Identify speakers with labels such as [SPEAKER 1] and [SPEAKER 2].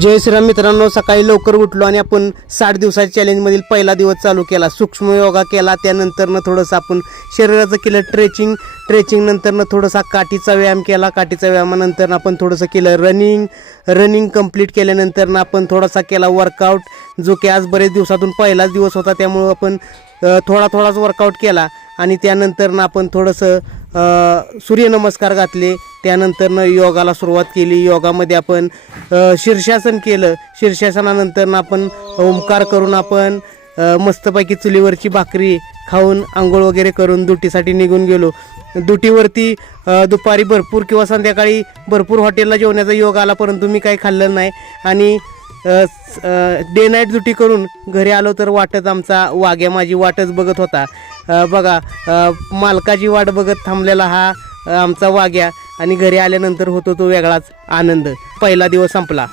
[SPEAKER 1] जय श्रीराम मित्रांनो सकाळी लवकर उठलो आणि आपण साठ दिवसाच्या चॅलेंजमधील पहिला दिवस चालू केला. सूक्ष्म योगा केला त्यानंतरनं थोडंसं आपण शरीराचं केलं ट्रेचिंग ट्रेचिंगनंतरनं थोडासा काठीचा व्यायाम केला. काठीचा व्यायामानंतर आपण थोडंसं केलं रनिंग रनिंग कंप्लीट केल्यानंतर आपण थोडासा केला वर्कआउट जो की आज बरेच दिवसातून पहिलाच दिवस होता. त्यामुळं आपण थोडा थोडाच वर्कआउट केला. आणि त्यानंतरनं आपण थोडंसं सूर्यनमस्कार घातले. त्यानंतरनं योगाला सुरुवात केली. योगामध्ये आपण शीर्षासन केलं. शीर्षासनानंतरनं आपण ओंकार करून आपण मस्तपैकी चुलीवरची भाकरी खाऊन आंघोळ वगैरे करून दुटीसाठी निघून गेलो. दुटीवरती दुपारी भरपूर किंवा संध्याकाळी भरपूर हॉटेलला जेवण्याचा योग आला परंतु मी काही खाल्लं नाही. आणि डे नाईट ड्युटी करून घरी आलो तर वाटच आमचा वाघ्या माझी वाटच बघत होता. बघा मालकाची वाट बघत थांबलेला हा आमचा वाघ्या. आणि घरी आल्यानंतर होतो तो वेगळाच आनंद. पहिला दिवस संपला.